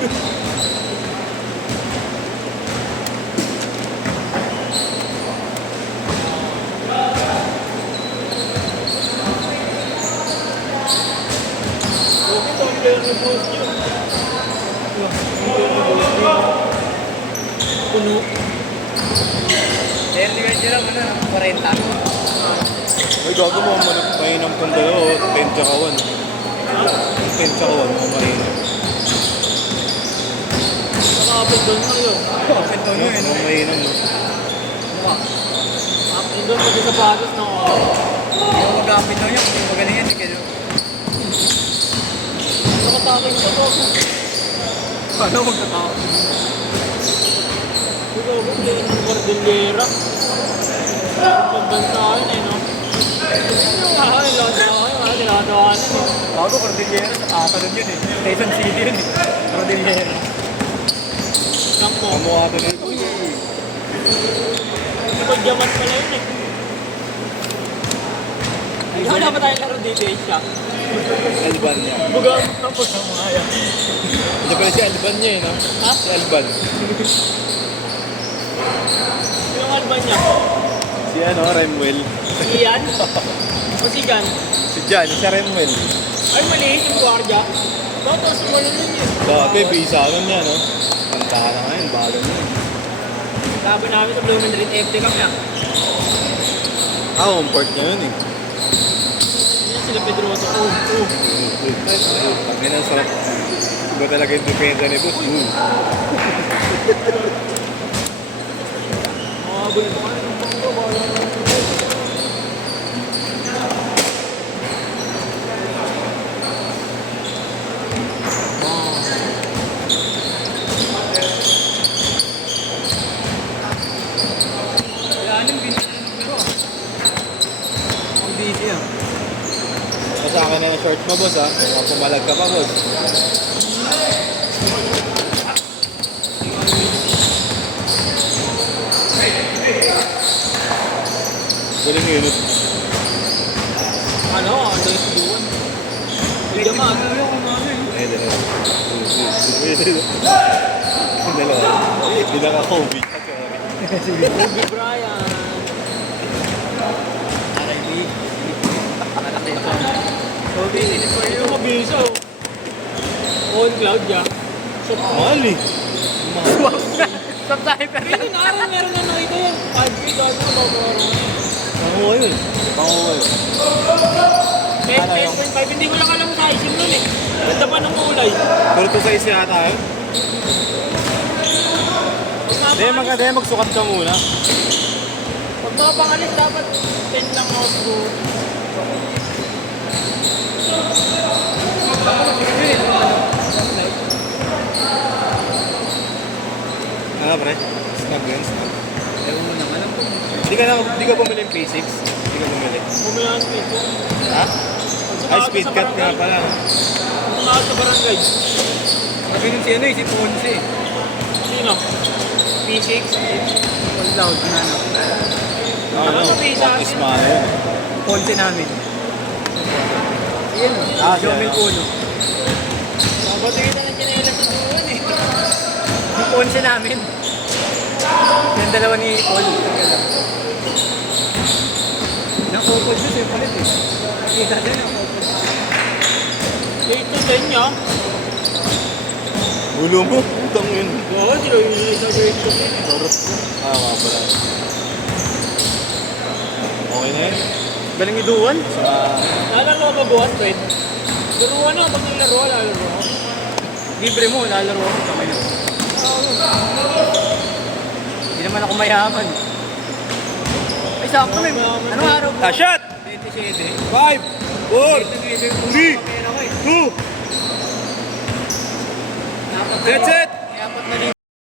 Puno. Dahil di ka lang, 40. Ay, gago mo, mainam kong dalawa, 10 tsaka 1. 10 tsaka 1, mainam. Nakapit doon na yun. Kapit to yun. Mainam, no? Nakapit doon pati sa batos na ako. Yung magkapit to yun, yung magaling yan. Nakatakay ko to. Paano magkatapos? Ikaw ba din ng Cordillera? Pagbansa yun eh, no? Ay, tinatawanan eh. Bago Cordillera, sa katalon yun eh. Quezon City yun eh. Cordillera. Nang mo. Kamukha ko na ito. Pagyaman pala yun eh. Wala pa tayo laro dito eh siya. Alban niya. Bugang tapos ang mga yan. Hindi pala si Alban niya eh, no? Ha? Si Alban. Yung alban niya. Si ano, Remuel. Iyan? O si Gan? Si Jan, si Remuel. Ay, maliit yung guardia. Tapos mo na yun yun. Dati, bisagan niya, no? Kanta ka na ngayon, bago na yun. Laban namin sa Blue Madrid, FT Cup na. Comfort niya yun eh. Yan sila Pedroso. Pag yan ang sarap. Iba talaga yung depensa ni Boss. Makabuli pa kayo ng pangko. Sa akin na yung short mo, boss, ha? Baka pumalag ka pa, boss. Galing yun. Ano? Ano yung subuan? Hindi naman. Ay, dalawa. Dalawa. Hindi naka-COVID. Kobe Bryant. RIB. Malaki ito. Kobe, ito mabisa oh. On cloud ya. Mahal eh. Stop tayo pero Pero meron na ito yan. 5K dahil na babawaran. Panguha yun. Panguha yun. 10.5, hindi ko lang alam sa isim nun eh. Ganda pa ng kulay. Pero ito sa isa yata yun. Hindi, maganda yan. Magsukat ka muna. Pag mga pangalis, dapat 10 lang ako siguro. Ano, pre? Snag yun, snag. ewan mo naman. Alam ko. Hindi ka bumili yung P6? Hindi ka bumili. Bumila ang speed ko. Ha? Ay, speed cut nga pala. Pagkakal sa barangay. Sabi nun si ano eh, si Ponce. Sino? P6. Full loud na ano. Ano? Practice man yun. Ponce namin. Yan o. Ah, Jomel siya, no? Puno. Ba't kita ng chinelas sa duwan eh? Yung Ponce namin. Yung dalawa ni Paul. Nakupod yun yung palit eh. Nakita din nakupod. 8 to 10 niya. Ulo mo. Utang yun. Oo, sila yung isa 8 to 10 eh. Ah, mga pala. Okay na yun. Galing ni Duan. Lalaro ba buwan, Fred? Laruan na, pag naglaro, lalaro ako. Libre mo, lalaro ako. Kamay na. Hindi naman ako mayaman. Ay, sakto may. Anong araw po? Ah, shot! 27. 5, 4, 3, 2, that's it!